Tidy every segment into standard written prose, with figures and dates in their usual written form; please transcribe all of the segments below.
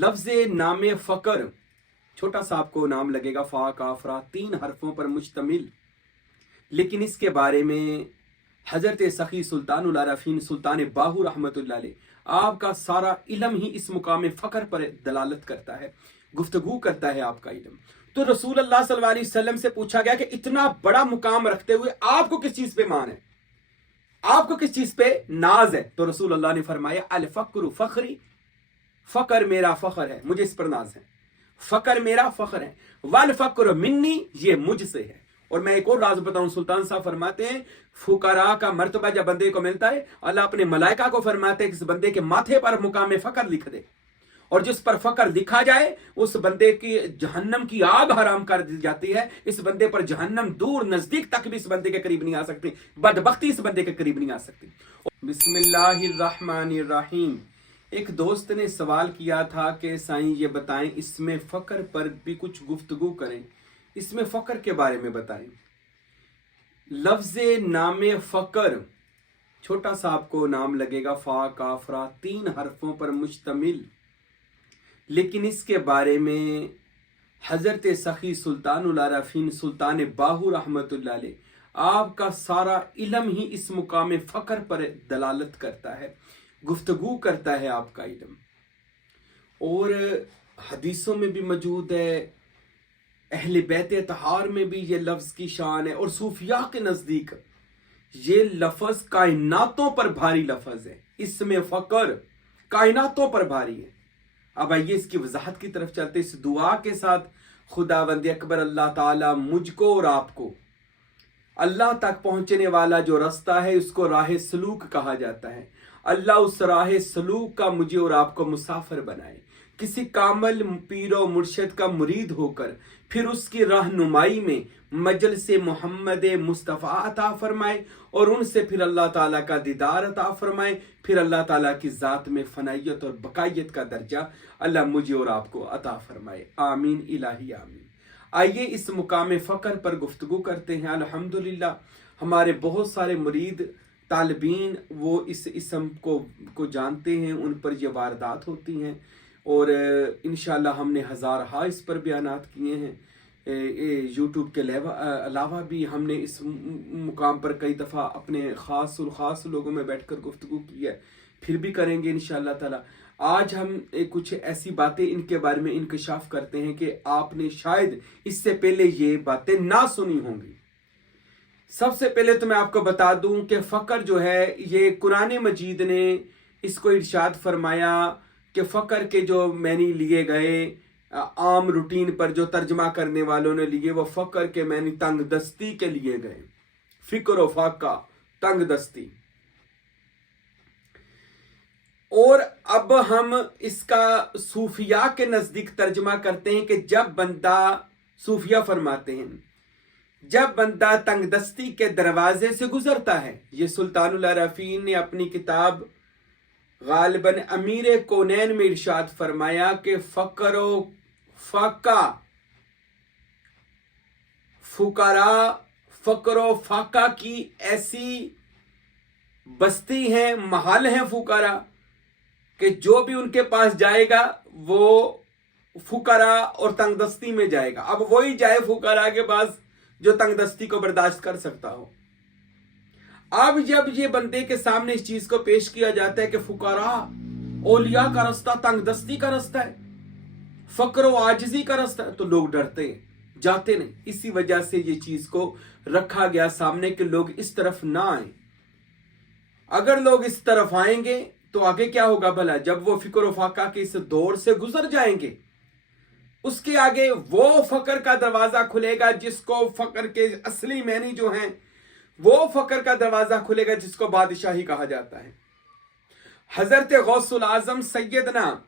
लफ्ज़ नाम फ़कर, छोटा सा आपको नाम लगेगा, फ़ा काफ रा, 3 हरफों पर मुश्तमिल, लेकिन इसके बारे में हज़रत सखी सुल्तानुल आरफ़ीन सुल्तान बाहू रहमतुल्लाह अलैह आपका सारा इल्म ही इस मुकाम फ़कर पर दलालत करता है, गुफ्तगू करता है आपका इल्म। तो रसूल अल्लाह सल्लल्लाहु अलैहि वसल्लम से पूछा गया कि इतना बड़ा मुकाम रखते हुए आपको किस चीज़ पे मान है, आपको किस चीज़ पे नाज है? तो रसूल अल्लाह ने फरमाया अल फ़क्र फ़ख्री, फ़कर मेरा फ़ख्र है, मुझे इस पर नाज है, फ़कर मेरा फ़ख्र है, वल फ़क्र मिन्नी, ये मुझसे है। और मैं एक और राज बताऊं, सुल्तान साहब फरमाते हैं फुकरा का मर्तबा जब बंदे को मिलता है, अल्लाह अपने मलाइका को फरमाते हैं कि इस बंदे के माथे पर मुकाम फ़कर लिख दे, और जिस पर फ़कर लिखा जाए उस बंदे की जहन्नम की आग हराम कर दी जाती है। इस बंदे पर जहन्नम दूर नजदीक तक भी इस बंदे के करीब नहीं आ सकती, बदबख्ती इस बंदे के करीब नहीं आ सकती। बिस्मिल्लाहिर्रहमानिर्रहीम। एक दोस्त ने सवाल किया था कि साईं ये बताएं, इसमें फ़कर पर भी कुछ गुफ्तगू करें, इसमें फ़कर के बारे में बताएं। लफ्ज़ नाम फ़कर, छोटा सा आपको नाम लगेगा, फ़ा काफ रा, 3 हरफों पर मुश्तमिल, लेकिन इसके बारे में हज़रत सखी सुल्तानुल आरफ़ीन सुल्तान बाहू रहमतुल्लाह अलैह आपका सारा इल्म ही इस मुकाम फ़कर पर दलालत करता है, गुफ्तगू करता है आपका इल्म। और हदीसों में भी मौजूद है, अहले बैत तहार में भी ये लफ्ज़ की शान है, और सूफिया के नज़दीक ये लफ्ज़ कायनातों पर भारी लफ्ज़ है। इसमें फ़कर कायनातों पर भारी है। अब आइए इसकी वजाहत की तरफ चलते, इस दुआ के साथ खुदावंद अकबर अल्लाह ताला मुझको और आपको अल्लाह तक पहुंचने वाला जो रास्ता है उसको राह सलूक कहा जाता है। अल्लाह उस राह सलूक का मुझे और आपको मुसाफिर बनाए, किसी कामल पीरो मुर्शद का मुरीद होकर फिर उसकी रहनुमाई में मजलिस मोहम्मद मुस्तफ़ा अता फरमाए, और उनसे फिर अल्लाह ताला का दीदार अता फरमाए, फिर अल्लाह ताला की ज़ात में फ़नाइयत और बकायत का दर्जा अल्लाह मुझे और आपको अता फरमाए। आमीन इलाही आमीन। आइए इस मुकाम फ़कर पर गुफ्तगू करते हैं। अल्हम्दुलिल्लाह हमारे बहुत सारे मुरीद तालिबीन वो इस इसम को जानते हैं, उन पर ये वारदात होती हैं, और इंशाअल्लाह हमने हज़ारहा इस पर बयानात किए हैं। यूट्यूब के अलावा भी हमने इस मुकाम पर कई दफ़ा अपने ख़ास लोगों में बैठकर गुफ्तगू की है, फिर भी करेंगे इंशाअल्लाह ताला। आज हम कुछ ऐसी बातें इनके बारे में इंकशाफ करते हैं कि आपने शायद इससे पहले ये बातें ना सुनी होंगी। सबसे पहले तो मैं आपको बता दूं कि फ़कर जो है ये कुरान मजीद ने इसको इरशाद फरमाया कि फ़कर के जो मैंने लिए गए आम रूटीन पर जो तर्जमा करने वालों ने लिए, वो फ़कर के मैंने तंग दस्ती के लिए गए, फ़िक्र व फ़ाका, तंग दस्ती। और अब हम इसका सूफिया के नज़दीक तर्जमा करते हैं कि जब बंदा, सूफिया फरमाते हैं, जब बंदा तंगदस्ती के दरवाजे से गुजरता है। ये सुल्तानुल आरफ़ीन ने अपनी किताब गालिबन अमीर कौनैन में इरशाद फरमाया कि फ़क्र फ़ाका, फुकरा फ़क्र फ़ाका की ऐसी बस्ती है, महल है फुकरा, कि जो भी उनके पास जाएगा वो फुकरा और तंगदस्ती में जाएगा। अब वही जाए फुकरा के पास जो तंगदस्ती को बर्दाश्त कर सकता हो। अब जब ये बंदे के सामने इस चीज को पेश किया जाता है कि फुकरा औलिया का रास्ता तंगदस्ती का रास्ता है, फक्र व आजिजी का रास्ता है, तो लोग डरते हैं, जाते नहीं। इसी वजह से ये चीज को रखा गया सामने कि लोग इस तरफ ना आए। अगर लोग इस तरफ आएंगे तो आगे क्या होगा भला? जब वो फिक्र व फाका के इस दौर से गुजर जाएंगे, उसके आगे वो फकर का दरवाजा खुलेगा जिसको फकर के असली मैनी जो हैं, वो फकर का दरवाजा खुलेगा जिसको बादशाही कहा जाता है। हजरत गौसुल आजम सैयदना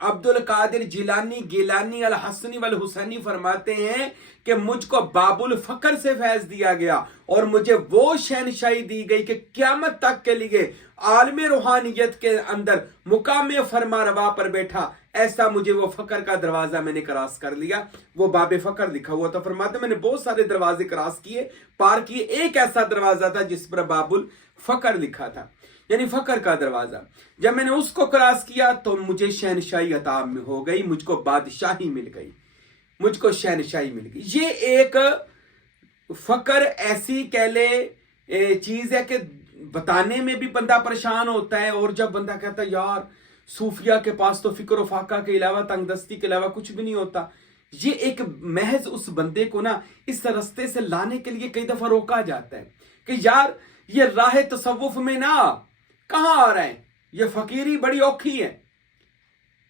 अब्दुल कादिर जिलानी गिलानी अल हसनी वल हुसैनी फरमाते हैं कि मुझको बाबुल फकर से फैज दिया गया और मुझे वो शहनशाही दी गई कि क़यामत तक के लिए आलम रूहानियत के अंदर मुकाम फरमा रवा पर बैठा, ऐसा मुझे वो फकर का दरवाजा मैंने क्रॉस कर लिया। वो बाबे फकर लिखा हुआ था। फरमाते मैंने बहुत सारे दरवाजे क्रॉस किए, पार किए, एक ऐसा दरवाजा था जिस पर बाबुल फकर लिखा था। यानी फकर का दरवाजा। जब मैंने उसको क्रॉस किया तो मुझे शहनशाही अता हो गई, मुझको बादशाही मिल गई, मुझको शहनशाही मिल गई। ये एक फकर ऐसी कह ले चीज है कि बताने में भी बंदा परेशान होता है, और जब बंदा कहता है यार सूफिया के पास तो फिक्र व फाका के अलावा, तंगदस्ती के अलावा कुछ भी नहीं होता, ये एक महज उस बंदे को ना इस रास्ते से लाने के लिए कई दफा रोका जाता है कि यार ये राह तसव्वुफ में ना कहां आ रहे हैं, ये फकीरी बड़ी औखी है।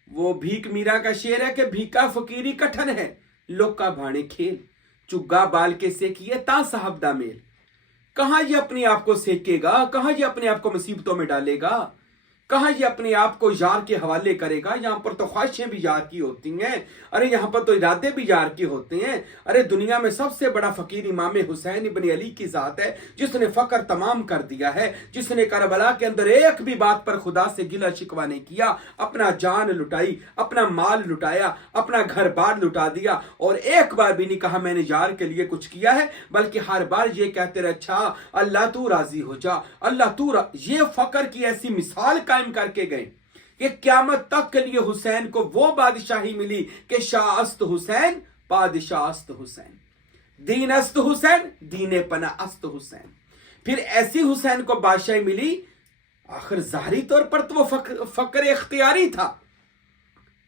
वो भीख मीरा का शेर है कि भीखा फकीरी कठन है, लोका भाणे खेल, चुग्गा बाल के सेकिए ता साहब दा मेल। कहां ये अपने आप को सेकेगा, कहां ये अपने आप को मुसीबतों में डालेगा, कहां ये अपने आप को यार के हवाले करेगा। यहां पर तो ख्वाहिशें भी यार की होती हैं, अरे यहां पर तो इरादे भी यार के होते हैं। अरे दुनिया में सबसे बड़ा फकीर इमाम हुसैन इब्न अली की जात है, जिसने फकर तमाम कर दिया है, जिसने करबला के अंदर एक भी बात पर खुदा से गिला शिकवा नहीं किया, अपना जान लुटाई, अपना माल लुटाया, अपना घर बार लुटा दिया, और एक बार भी नहीं कहा मैंने यार के लिए कुछ किया है, बल्कि हर बार ये कहते रहे अच्छा अल्लाह तू राजी हो जा, अल्लाह तू ये फकर की ऐसी मिसाल कायम करके गए कि क़यामत तक के लिए हुसैन को वो बादशाही मिली कि शाह अस्त हुसैन बादशाह अस्त हुसैन, दीन अस्त हुसैन दीने पना अस्त हुसैन। फिर ऐसी हुसैन को बादशाही मिली। आखिर जाहिरी तौर पर तो वो फकर इख्तियारी था,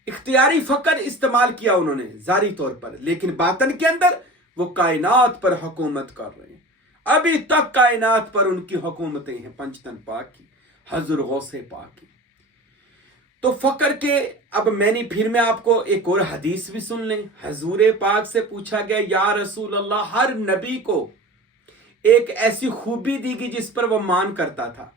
इख्तियारी फकर इस्तेमाल किया उन्होंने जाहिरी तौर पर, लेकिन बातन के अंदर वो कायनात पर हुकूमत कर रहे हैं। अभी तक कायनात पर उनकी हुकूमतें हैं, पंचतन पाक की, हजूर गौसे पाक की। तो फकर के अब मैं आपको एक और हदीस भी सुन लें। हजूर पाक से पूछा गया या रसूल अल्लाह, हर नबी को एक ऐसी खूबी दी गई जिस पर वो मान करता था।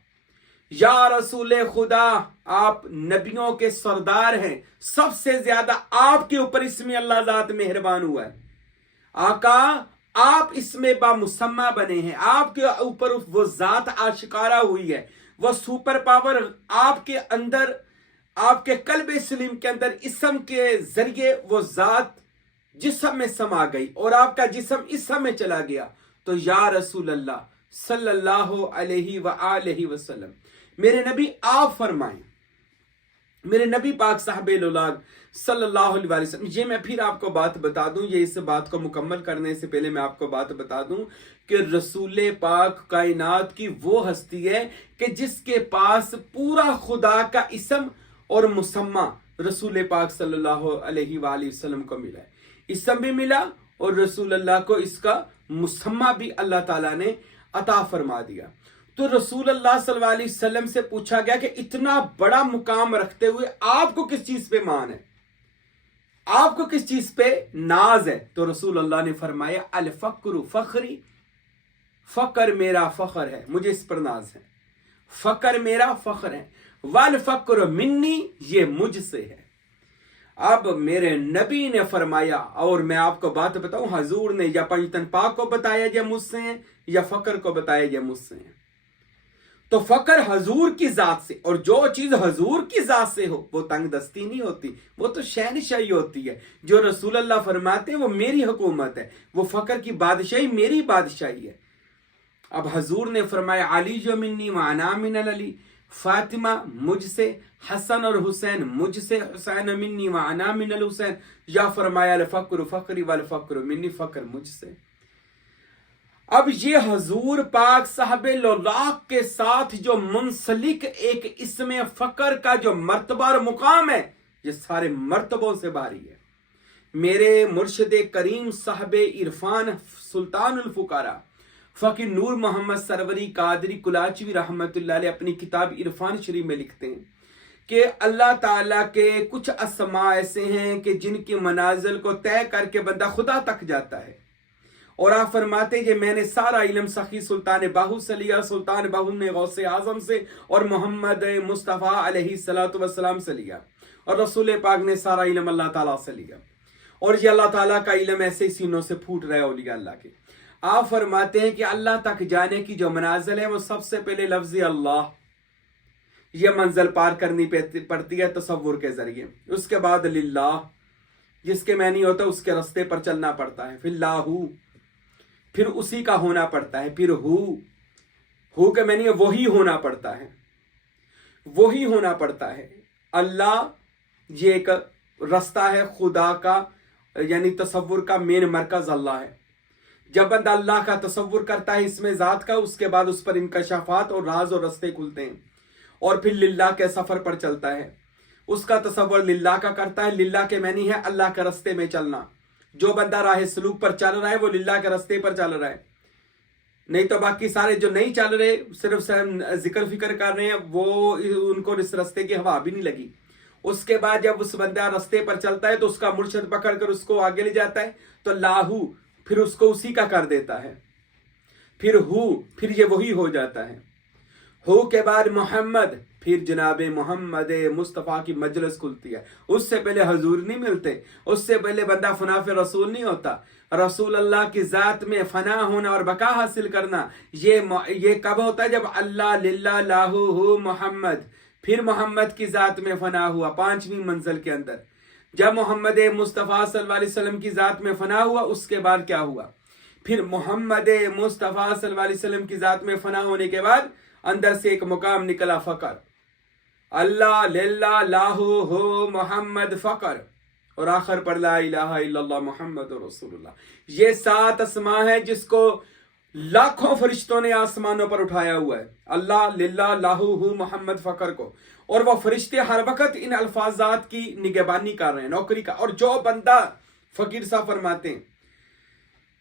या रसूल खुदा, आप नबियों के सरदार हैं, सबसे ज्यादा आपके ऊपर इसमें अल्लाह जात मेहरबान हुआ है। आका आप इसमें बामुसम्मा बने हैं, आपके ऊपर वो जात आशिकारा हुई है, वो सुपर पावर आपके अंदर, आपके कल्ब सलीम के अंदर इसम के जरिए वो जात जिस्म में समा गई और आपका जिस्म इसम में चला गया। तो या रसूल अल्लाह सल्लल्लाहु अलैहि व आलिहि वसल्लम, मेरे नबी आप फरमाएं, मेरे नबी पाक साहब लौलाद सल्लल्लाहु अलैहि वसल्लम। ये मैं फिर आपको बात बता दूं, ये इस बात को मुकम्मल करने से पहले मैं आपको बात बता दूं कि रसूल पाक कायनात की वो हस्ती है कि जिसके पास पूरा खुदा का इसम और मुसम्मा रसूल पाक सल्लल्लाहु अलैहि वसल्लम को मिला है। इसम भी मिला और रसूल अल्लाह को इसका मुसम्मा भी अल्लाह ताला ने अता फरमा दिया। तो रसूल अल्लाह सल्लल्लाहु अलैहि वसल्लम से पूछा गया कि इतना बड़ा मुकाम रखते हुए आपको किस चीज पे मान है, आपको किस चीज पे नाज है? तो रसूल अल्लाह ने फरमाया अल फक्र फखरी, फकर मेरा फखर है, मुझे इस पर नाज है, फकर मेरा फखर है, वल फक्र मिन्नी, ये मुझसे है। अब मेरे नबी ने फरमाया, और मैं आपको बात बताऊं, हजूर ने या पंचतन पाक को बताया ये मुझसे है या फकर को बताया ये मुझसे है। तो फकर हजूर की जात से, और जो चीज हजूर की जात से हो वो तंग दस्ती नहीं होती, वो तो शहनशाही होती है। जो रसूल अल्लाह फरमाते हैं वो मेरी हुकूमत है, वो फकर की बादशाही मेरी बादशाही है। अब हजूर ने फरमाया अली जो मिन्नी वाना मिनल अली, फातिमा मुझसे, हसन और हुसैन मुझसे, हुसैन मिन्नी वाना मिनल हुसैन, या फरमाया अल फक्र फखरी वल फक्र मिन्नी, फकर मुझसे। अब ये हजूर पाक साहबे लौलाक के साथ जो मुंसलिक एक इसमें फकर का जो मर्तबा और मुकाम है, ये सारे मर्तबों से भारी है। मेरे मुर्शिद करीम साहबे इरफान सुल्तानुल फुकारा फकीर नूर मोहम्मद सरवरी कादरी कुलाचवी रहमतुल्लाह अलैह अपनी किताब इरफान शरीफ में लिखते हैं कि अल्लाह ताला के कुछ अस्मा ऐसे हैं कि जिनकी मनाजिल को तय करके बंदा खुदा तक जाता है। और आप फरमाते कि मैंने सारा इल्म सखी सुल्तान बाहू से लिया, सुल्तान बाहू ने गौसे आजम से और मोहम्मद मुस्तफ़ा अलैहिस्सलातु वस्सलाम से लिया, और रसूल पाक ने सारा इल्म अल्लाह ताला से लिया, और ये अल्लाह ताला का इल्म ऐसे ही सीनों से फूट रहा है औलिया अल्लाह के। आप फरमाते हैं कि अल्लाह तक जाने की जो मनाजिल है वो सबसे पहले लफ्ज़ अल्लाह, ये मंजिल पार करनी पड़ती है तसव्वुर के जरिए। उसके बाद लिल्लाह, जिसके मैं नहीं होता उसके रास्ते पर चलना पड़ता है, फिर लाहू, फिर उसी का होना पड़ता है, फिर हु के मैंने वही होना पड़ता है, वही होना पड़ता है। अल्लाह ये एक रास्ता है खुदा का, यानी तसव्वुर का मेन मरकज अल्लाह है। जब बंदा अल्लाह का तसव्वुर करता है इसमें ज़ात का, उसके बाद उस पर इंकशाफात और राज और रास्ते खुलते हैं और फिर लिल्लाह के सफ़र पर चलता है। उसका तसव्वुर लिल्लाह का करता है। लिल्लाह के मैनी है अल्लाह के रास्ते में चलना। जो बंदा राह सलूक पर चल रहा है वो लिल्लाह के रास्ते पर चल रहा है, नहीं तो बाकी सारे जो नहीं चल रहे, सिर्फ जिक्र फिक्र कर रहे हैं, वो उनको इस रास्ते की हवा भी नहीं लगी। उसके बाद जब उस बंदा रास्ते पर चलता है तो उसका मुर्शद पकड़ कर उसको आगे ले जाता है, तो लाहू फिर उसको उसी का कर देता है। फिर फिर ये वही हो जाता है। के बाद मोहम्मद, फिर जनाब मोहम्मद मुस्तफ़ा की मजलिस खुलती है। उससे पहले हजूर नहीं मिलते, उससे पहले बंदा फनाफ रसूल नहीं होता। रसूल अल्लाह की ज़ात में फना होना और बका हासिल करना ये कब होता है? जब अल्लाह लिल्लाह लाहू मोहम्मद, फिर मोहम्मद की ज़ात में फना हुआ 5वीं मंजिल के अंदर। जब मोहम्मद मुस्तफ़ा सल्लल्लाहु अलैहि वसल्लम की ज़ात में फना हुआ, उसके बाद क्या हुआ? फिर मोहम्मद मुस्तफ़ा सल्लल्लाहु अलैहि वसल्लम की ज़ात में फना होने के बाद अंदर से एक मुकाम निकला फ़कर, अल्लाह लिल्लाह लाहू हो मोहम्मद फ़कर, और आखिर पर ला इलाहा इल्लल्लाह मोहम्मद रसूलुल्लाह। ये 7 अस्मा है जिसको लाखों फरिश्तों ने आसमानों पर उठाया हुआ है, अल्लाह लिल्लाह लाहू हो मोहम्मद फ़कर को। और वह फरिश्ते हर वक्त इन अल्फाजात की निगहबानी कर रहे हैं, नौकरी का। और जो बंदा, फकीर साहब फरमाते हैं,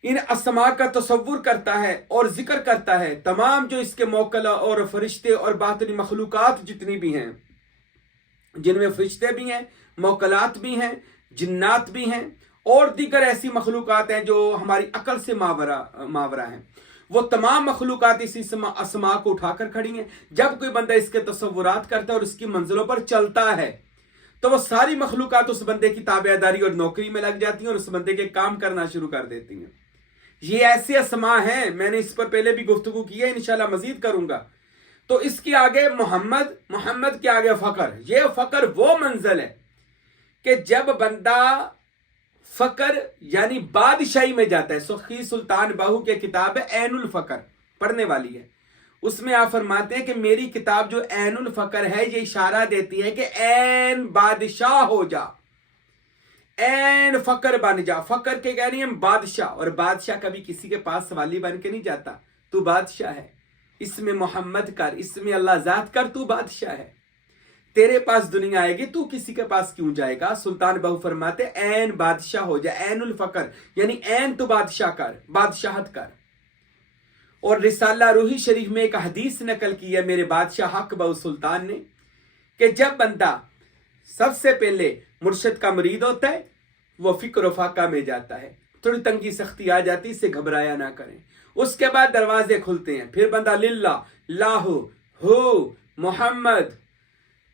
इन अस्मा का तसव्वुर करता है और जिक्र करता है, तमाम जो इसके मौकला और फरिश्ते और बातनी मखलूकात जितनी भी हैं, जिनमें फरिश्ते भी हैं, मौकलात भी हैं, जिन्नात भी हैं और दीगर ऐसी मखलूकात हैं जो हमारी अकल से मावरा हैं, वो तमाम मखलूकात इसी अस्मा को उठाकर खड़ी हैं। जब कोई बंदा इसके तसव्वुरात करता है और इसकी मंजिलों पर चलता है तो वो सारी मखलूकात उस बंदे की ताबेदारी और नौकरी में लग जाती हैं और उस बंदे के काम करना शुरू कर देती हैं। ये ऐसे अस्मा हैं, मैंने इस पर पहले भी गुफ्तगू की है, इंशाल्लाह मजीद करूंगा। तो इसके आगे मोहम्मद, मोहम्मद के आगे फ़कर। ये फ़कर वो मंजिल है कि जब बंदा फ़कर यानी बादशाही में जाता है। सुखी सुल्तान बाहू की किताब है ऐनुल फ़कर, पढ़ने वाली है। उसमें आप फरमाते हैं कि मेरी किताब जो ऐनुल फ़कर है ये इशारा देती है कि ऐन बादशाह हो जा, ऐन फ़कर बन जा। फ़कर के कह रही है बादशाह, और बादशाह कभी किसी के पास सवाली बन के नहीं जाता। तू बादशाह है, इसमें मोहम्मद कर, इसमें अल्लाह ज़ात कर, तू बादशाह है, तेरे पास दुनिया आएगी, तू किसी के पास क्यों जाएगा? सुल्तान बाहू फरमाते ऐन बादशाह हो जा, ऐनुल फ़कर यानी ऐन तू बादशाह कर, बादशाहत कर। और रिसाला रूही शरीफ में एक हदीस नकल की है मेरे बादशाह हक बाहू सुल्तान ने, कि जब बंदा सबसे पहले मुर्शद का मुरीद होता है वो फिक्र फाका में जाता है, थोड़ी तंगी सख्ती आ जाती, इससे घबराया ना करें। उसके बाद दरवाजे खुलते हैं, फिर बंदा लिल्लाह लाहू हो मोहम्मद,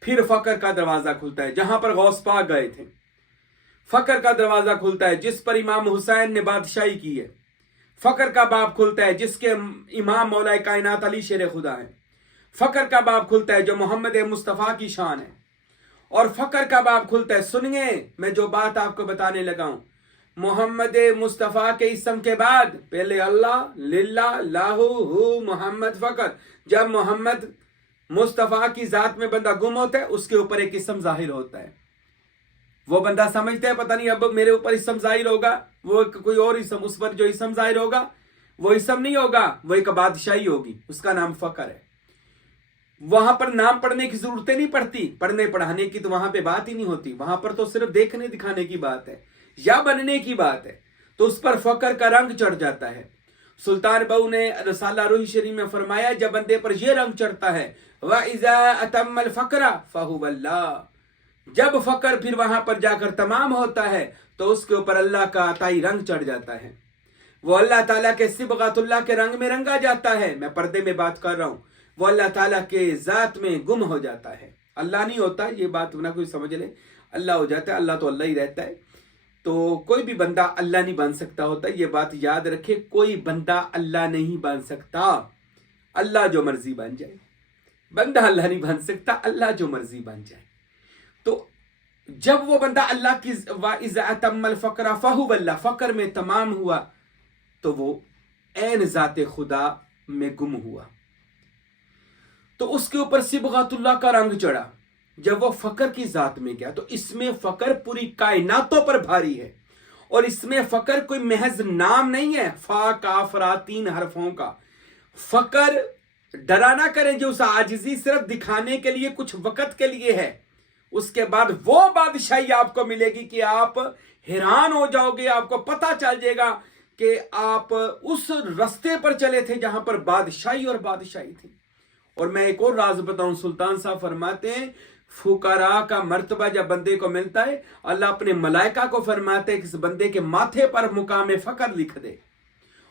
फिर फ़कर का दरवाजा खुलता है जहां पर गौस पाक गए थे। फ़कर का दरवाजा खुलता है जिस पर इमाम हुसैन ने बादशाही की है। फ़कर का बाब खुलता है जिसके इमाम मौला कायनात अली शेर खुदा है। फ़कर का बाब खुलता है जो मोहम्मद मुस्तफ़ा की शान है। और फ़कर का बाब खुलता है, सुनिए मैं जो बात आपको बताने लगा हूं, मोहम्मद मुस्तफ़ा के इसम के बाद पहले अल्लाह लिल्लाह लाहू हु मोहम्मद फ़कर। जब मोहम्मद मुस्तफ़ा की ज़ात में बंदा गुम होता है उसके ऊपर एक इसम जाहिर होता है। वो बंदा समझता है पता नहीं अब मेरे ऊपर इसम जाहिर होगा, वो कोई और इसम, उस पर जो इसम जाहिर होगा वो इसम नहीं होगा, वो एक बादशाही होगी, उसका नाम फ़कर है। वहां पर नाम पढ़ने की जरूरतें नहीं पड़ती, पढ़ने पढ़ाने की तो वहां पे बात ही नहीं होती, वहां पर तो सिर्फ देखने दिखाने की बात है या बनने की बात है। तो उस पर फ़कर का रंग चढ़ जाता है। सुल्तान बाहू ने रसाला रूही शरीफ में फरमाया जब बंदे पर यह रंग चढ़ता है, व इज़ा अतम्मल फ़करा फ़हुवल्लाह, जब फ़कर फिर वहां पर जाकर तमाम होता है तो उसके ऊपर अल्लाह का अताई रंग चढ़ जाता है। वो अल्लाह ताला के सिबगातुल्लाह के रंग में रंगा जाता है। मैं पर्दे में बात कर रहा हूं, वो अल्लाह ताला के ज़ात में गुम हो जाता है। अल्लाह नहीं होता, ये बात ना कोई समझ ले, अल्लाह हो जाता है। अल्लाह तो अल्लाह ही रहता है। तो कोई भी बंदा अल्लाह नहीं बन सकता होता, ये बात याद रखे। कोई बंदा अल्लाह नहीं बन सकता, अल्लाह जो मर्जी बन जाए। बंदा अल्लाह नहीं बन सकता, अल्लाह जो मर्जी बन जाए। तो जब वो बंदा अल्लाह की इज़्ज़तमल फ़करा फ़हुवल्लाह, फ़कर में तमाम हुआ तो वो ऐन ज़ाते खुदा में गुम हुआ। تو اس کے اوپر صبغۃ اللہ کا رنگ چڑھا. جب وہ فقر کی ذات میں گیا تو اس میں فقر پوری کائناتوں پر بھاری ہے. اور اس میں فقر کوئی محض نام نہیں ہے فا کاف را 3 حرفوں کا. فقر ڈرا نہ کریں جو اس عاجزی صرف دکھانے کے لیے کچھ وقت کے لیے ہے. اس کے بعد وہ بادشاہی آپ کو ملے گی کہ آپ حیران ہو جاؤ گے. آپ کو پتا چل جائے گا کہ آپ اس رستے پر چلے تھے جہاں پر بادشاہی اور بادشاہی تھی. اور میں ایک اور راز بتاؤں, سلطان صاحب فرماتے ہیں فقراء کا مرتبہ جب بندے کو ملتا ہے, اللہ اپنے ملائکہ کو فرماتے ہیں کہ اس بندے کے ماتھے پر مقام فقر لکھ دے,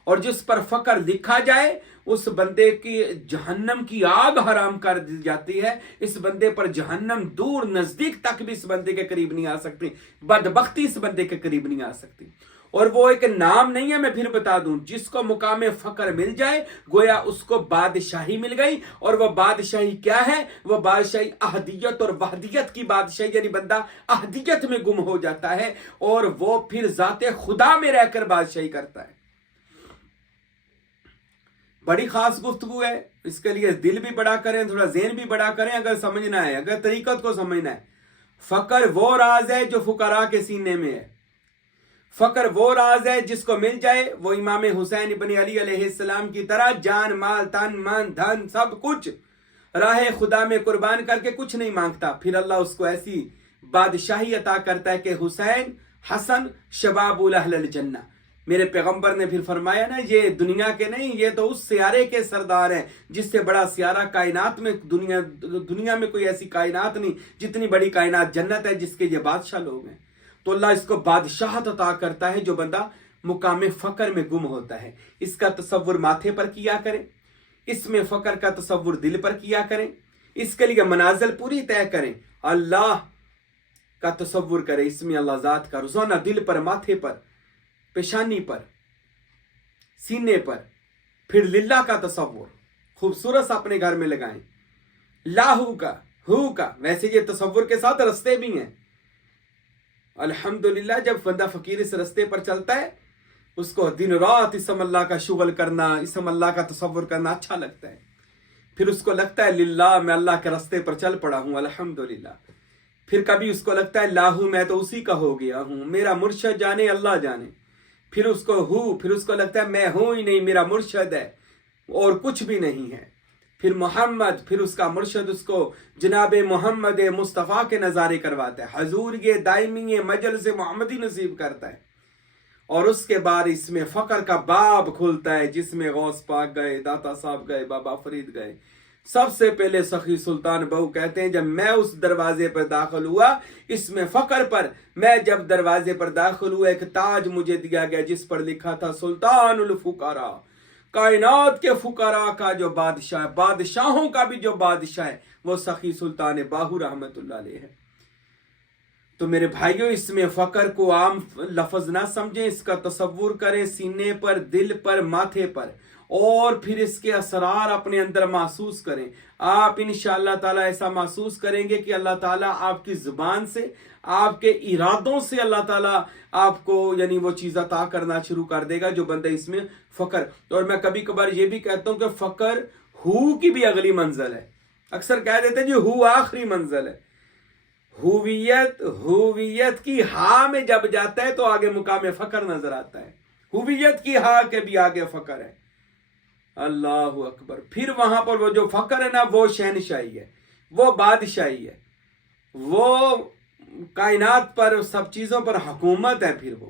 اور جس پر فقر لکھا جائے اس بندے کی جہنم کی آگ حرام کر دی جاتی ہے. اس بندے پر جہنم دور نزدیک تک بھی اس بندے کے قریب نہیں آ سکتی. بدبختی اس بندے کے قریب نہیں آ سکتی. اور وہ ایک نام نہیں ہے, میں پھر بتا دوں, جس کو مقام فقر مل جائے گویا اس کو بادشاہی مل گئی. اور وہ بادشاہی کیا ہے؟ وہ بادشاہی احدیت اور وحدیت کی بادشاہی, یعنی بندہ احدیت میں گم ہو جاتا ہے اور وہ پھر ذات خدا میں رہ کر بادشاہی کرتا ہے. بڑی خاص گفتگو ہے, اس کے لیے دل بھی بڑا کریں, تھوڑا ذہن بھی بڑا کریں اگر سمجھنا ہے, اگر طریقت کو سمجھنا ہے. فقر وہ راز ہے جو فقراء کے سینے میں ہے. فقر وہ راز ہے جس کو مل جائے وہ امام حسین ابن علی علیہ السلام کی طرح جان مال تن من دھن سب کچھ راہ خدا میں قربان کر کے کچھ نہیں مانگتا. پھر اللہ اس کو ایسی بادشاہی عطا کرتا ہے کہ حسین حسن شباب اہل الجنہ. میرے پیغمبر نے پھر فرمایا نا, یہ دنیا کے نہیں, یہ تو اس سیارے کے سردار ہیں جس سے بڑا سیارہ کائنات میں دنیا میں کوئی ایسی کائنات نہیں جتنی بڑی کائنات جنت ہے جس کے یہ بادشاہ لوگ ہیں. تو اللہ اس کو بادشاہت عطا کرتا ہے جو بندہ مقام فقر میں گم ہوتا ہے. اس کا تصور ماتھے پر کیا کریں, اس میں فقر کا تصور دل پر کیا کریں, اس کے لیے منازل پوری طے کریں. اللہ کا تصور کریں, اس میں اللہ ذات کا روزانہ دل پر, ماتھے پر, پیشانی پر, سینے پر. پھر للہ کا تصور خوبصورت سا اپنے گھر میں لگائیں. لاہو کا, ہو کا, ویسے یہ تصور کے ساتھ رستے بھی ہیں. الحمدللہ جب بندہ فقیر اس رستے پر چلتا ہے اس کو دن رات اسم اللہ کا شغل کرنا, اسم اللہ کا تصور کرنا اچھا لگتا ہے. پھر اس کو لگتا ہے للہ میں اللہ کے رستے پر چل پڑا ہوں الحمدللہ. پھر کبھی اس کو لگتا ہے لاہو میں تو اسی کا ہو گیا ہوں, میرا مرشد جانے اللہ جانے. پھر اس کو ہو, پھر اس کو لگتا ہے میں ہوں ہی نہیں, میرا مرشد ہے اور کچھ بھی نہیں ہے. پھر محمد, پھر اس کا مرشد اس کو جناب محمد مصطفیٰ کے نظارے کرواتا ہے, حضور یہ دائمی مجلس محمدی نصیب کرتا ہے. اور اس کے بعد اس میں فقر کا باب کھلتا ہے جس میں غوث پاک گئے, داتا صاحب گئے, بابا فرید گئے. سب سے پہلے سخی سلطان بہو کہتے ہیں جب میں اس دروازے پر داخل ہوا, اس میں فقر پر, میں جب دروازے پر داخل ہوا ایک تاج مجھے دیا گیا جس پر لکھا تھا سلطان الفقراء, کائنات کے فقراء کا جو بادشاہ ہے, بادشاہوں کا بھی جو بادشاہ ہے وہ سخی سلطان باہو رحمت اللہ علیہ ہے. تو میرے بھائیوں اس میں فقر کو عام لفظ نہ سمجھیں, اس کا تصور کریں سینے پر, دل پر, ماتھے پر, اور پھر اس کے اثرات اپنے اندر محسوس کریں. آپ انشاءاللہ تعالیٰ ایسا محسوس کریں گے کہ اللہ تعالیٰ آپ کی زبان سے, آپ کے ارادوں سے اللہ تعالیٰ آپ کو یعنی وہ چیز عطا کرنا شروع کر دے گا جو بندہ اس میں فقر. اور میں کبھی کبھار یہ بھی کہتا ہوں کہ فقر ہو کی بھی اگلی منزل ہے. اکثر کہہ دیتے ہیں جی ہو آخری منزل ہے. ہویت کی ہا میں جب جاتا ہے تو آگے مقام فقر نظر آتا ہے. ہویت کی ہا کے بھی آگے فقر ہے. اللہ اکبر. پھر وہاں پر وہ جو فقر ہے نا وہ شہنشاہی ہے, وہ بادشاہی ہے, وہ کائنات پر سب چیزوں پر حکومت ہے. پھر وہ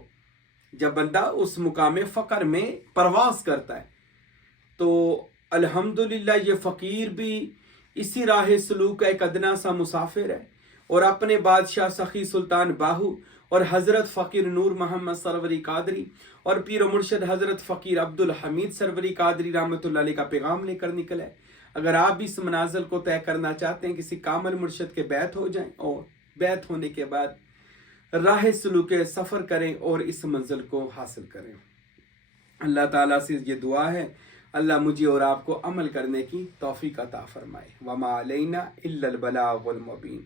جب بندہ اس مقام فقر میں پرواز کرتا ہے تو الحمدللہ یہ فقیر بھی اسی راہ سلوک کا ایک ادنا سا مسافر ہے. اور اپنے بادشاہ سخی سلطان باہو اور حضرت فقیر نور محمد سروری قادری اور پیر و مرشد حضرت فقیر عبدالحمید سروری قادری رحمۃ اللہ علیہ کا پیغام لے کر نکلے. اگر آپ بھی اس منازل کو طے کرنا چاہتے ہیں کسی کامل مرشد کے بیعت ہو جائیں اور بیعت ہونے کے بعد راہ سلوک سفر کریں اور اس منزل کو حاصل کریں. اللہ تعالیٰ سے یہ دعا ہے اللہ مجھے اور آپ کو عمل کرنے کی توفیق عطا فرمائے. وما علینا الا البلاغ المبین.